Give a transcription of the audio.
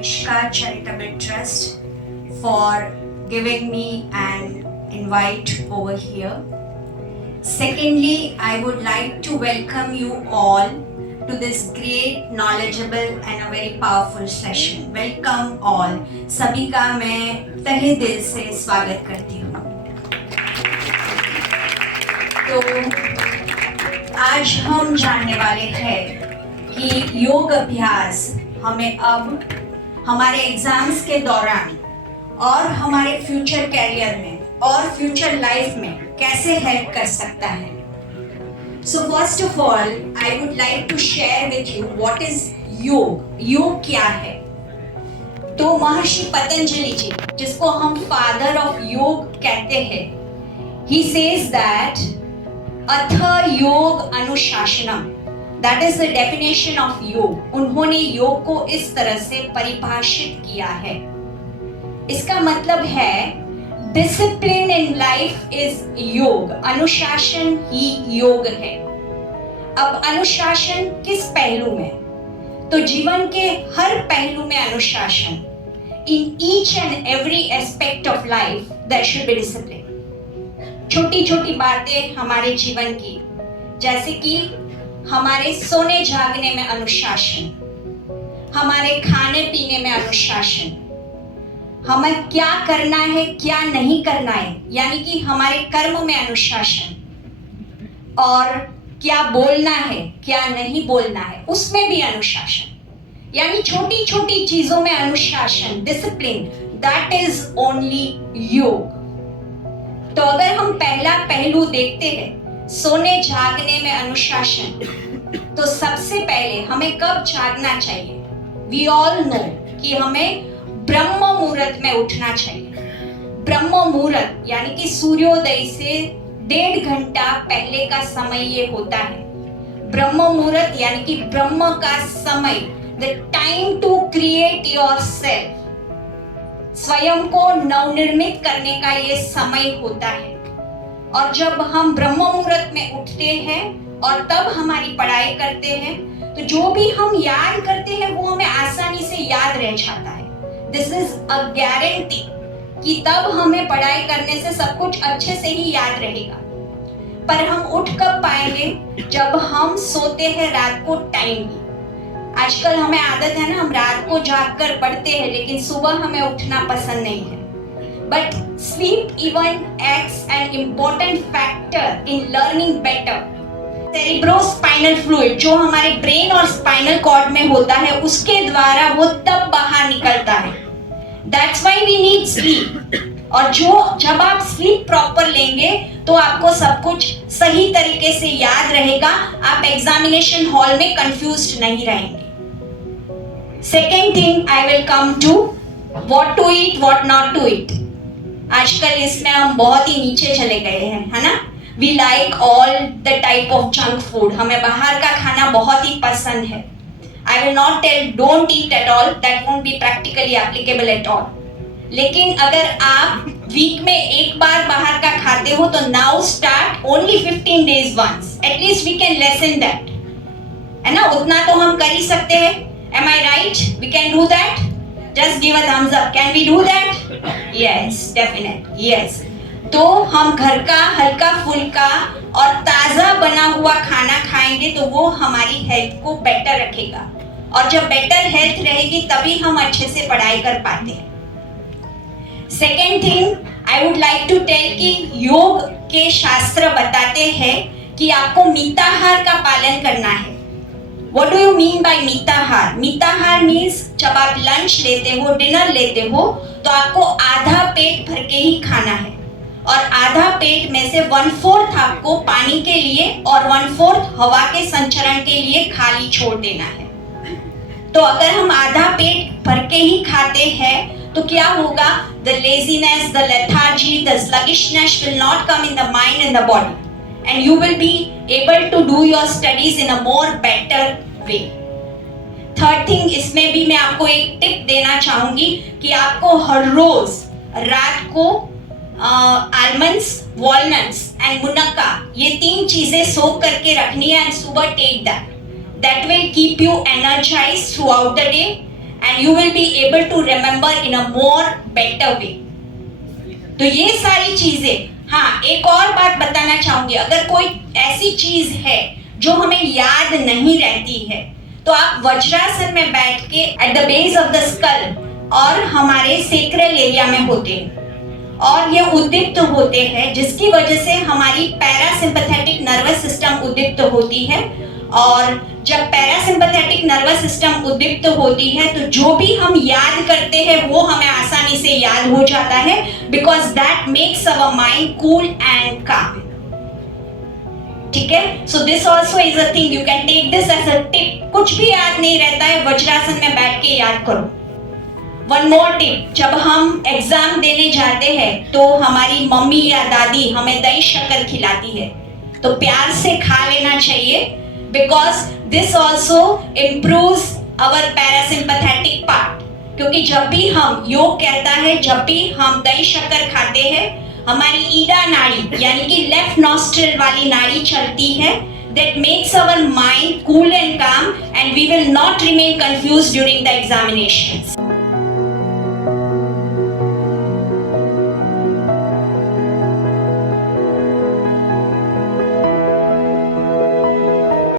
Mishka Charitable Trust for giving me an invite over here. Secondly, I would like to welcome you all to this great, knowledgeable and a very powerful session. Welcome all. सभी का मैं तहे दिल से स्वागत करती हूँ। तो आज हम जानने वाले हैं कि योग अभ्यास हमें अब हमारे एग्जाम्स के दौरान और हमारे फ्यूचर कैरियर में और फ्यूचर लाइफ में कैसे हेल्प कर सकता है। So first of all I would like to share with you what is yoga. योग क्या है? तो महर्षि पतंजलि जी, जिसको हम फादर ऑफ योग कहते हैं, ही सेज दैट अथ योग अनुशासनम, that is the definition of yoga. उन्होंने योग को इस तरह से परिभाषित किया है। इसका मतलब है डिसिप्लिन इन लाइफ इज योग। अनुशासन ही योग है। अब अनुशासन किस पहलू में? तो जीवन के हर पहलू में अनुशासन। In each and every aspect of life there should be discipline. छोटी छोटी बातें हमारे जीवन की, जैसे कि हमारे सोने जागने में अनुशासन, हमारे खाने पीने में अनुशासन, हमें क्या करना है क्या नहीं करना है, यानी कि हमारे कर्म में अनुशासन, और क्या बोलना है क्या नहीं बोलना है उसमें भी अनुशासन। यानी छोटी छोटी चीजों में अनुशासन, डिसिप्लिन, दैट इज ओनली योग। तो अगर हम पहला पहलू देखते हैं, सोने जागने में अनुशासन, तो सबसे पहले हमें कब जागना चाहिए? वी ऑल नो कि हमें ब्रह्म मुहूर्त में उठना चाहिए। ब्रह्म मुहूर्त यानी कि सूर्योदय से 1.5 घंटा पहले का समय ये होता है। ब्रह्म मुहूर्त यानी कि ब्रह्म का समय, the time to create yourself, स्वयं को नवनिर्मित करने का ये समय होता है। और जब हम ब्रह्म मुहूर्त में उठते हैं और तब हमारी पढ़ाई करते हैं, तो जो भी हम याद करते हैं वो हमें आसानी से याद रह जाता है। दिस इज अ गारंटी कि तब हमें पढ़ाई करने से सब कुछ अच्छे से ही याद रहेगा। पर हम उठ कब पाएंगे? जब हम सोते हैं रात को टाइमली। आजकल हमें आदत है ना, हम रात को जागकर पढ़ते हैं लेकिन सुबह हमें उठना पसंद नहीं है। But sleep even acts an important factor in learning better. Cerebrospinal fluid जो हमारे ब्रेन और स्पाइनल कॉर्ड में होता है, उसके द्वारा वो तब बाहर निकलता है। That's why we need sleep. और जब आप स्लीप प्रॉपर लेंगे तो आपको सब कुछ सही तरीके से याद रहेगा। आप एग्जामिनेशन हॉल में कंफ्यूज्ड नहीं रहेंगे। Second thing I will come to what to eat, what not to eat. आजकल इसमें हम बहुत ही नीचे चले गए हैं, है ना? We like all the type of junk food. हमें बाहर का खाना बहुत ही पसंद है। I will not tell don't eat at all. That won't be practically applicable at all. लेकिन अगर आप वीक में एक बार बाहर का खाते हो तो now start only 15 days once. At least we can lessen that. है ना? उतना तो हम कर ही सकते हैं। Am I right? We can do that. Just give a thumbs up. Can we do that? Yes, definitely. Yes. तो हम घर का हल्का फुल्का और ताज़ा बना हुआ खाना खाएंगे तो वो हमारी हेल्थ को बेटर रखेगा, और जब बेटर हेल्थ रहेगी तभी हम अच्छे से पढ़ाई कर पाते हैं। Second thing I would like to tell कि योग के शास्त्र बताते हैं कि आपको मिताहार का पालन करना है। What do you mean by mitahara? Mitahara means जब आप लंच लेते हो, डिनर लेते हो, तो आपको आधा पेट भर के ही खाना है, और आधा पेट में से 1/4 आपको पानी के लिए और 1/4 हवा के संचरण के लिए खाली छोड़ देना है। तो अगर हम आधा पेट भर के ही खाते हैं तो क्या होगा? The laziness, the lethargy, the sluggishness will not come in the mind and the body. And you will be able to do your studies in a more better way. Third thing, इसमें भी मैं आपको एक tip देना चाहूंगी कि आपको हर रोज रात को आलमंड्स, वॉलनट्स एंड मुनक्का, ये 3 चीजें सोक करके रखनी है, एंड सुबह take that will keep you energized throughout the day and you will be able to remember in a more better way. तो ये सारी चीजें, हाँ एक और बात बताना चाहूंगी, अगर कोई ऐसी चीज है जो हमें याद नहीं रहती है तो आप वज्रासन में बैठ के at the base of the skull और हमारे सेक्रल एरिया में होते हैं और ये उद्दीप्त होते हैं, जिसकी वजह से हमारी पैरासिम्पैथेटिक नर्वस सिस्टम उद्दीप्त होती है। और जब पैरासिम्पैथेटिक नर्वस सिस्टम उद्दीप्त होती है तो जो भी हम याद करते हैं वो हमें आसानी से याद हो जाता है, because that makes our mind cool and calm. ठीक है, so this also is a thing, you can take this as a tip. कुछ भी याद नहीं रहता है, वज्रासन में बैठ के याद करो। वन मोर टिप, जब हम एग्जाम देने जाते हैं तो हमारी मम्मी या दादी हमें दही शक्कर खिलाती है, तो प्यार से खा लेना चाहिए, because this also improves our parasympathetic part. क्योंकि जब भी हम, योग कहता है, जब भी हम दही शक्कर खाते हैं हमारी ईडा नाड़ी यानी कि लेफ्ट नॉस्ट्रिल वाली नाड़ी चलती है, that makes our mind cool and calm and we will not remain confused during the examinations.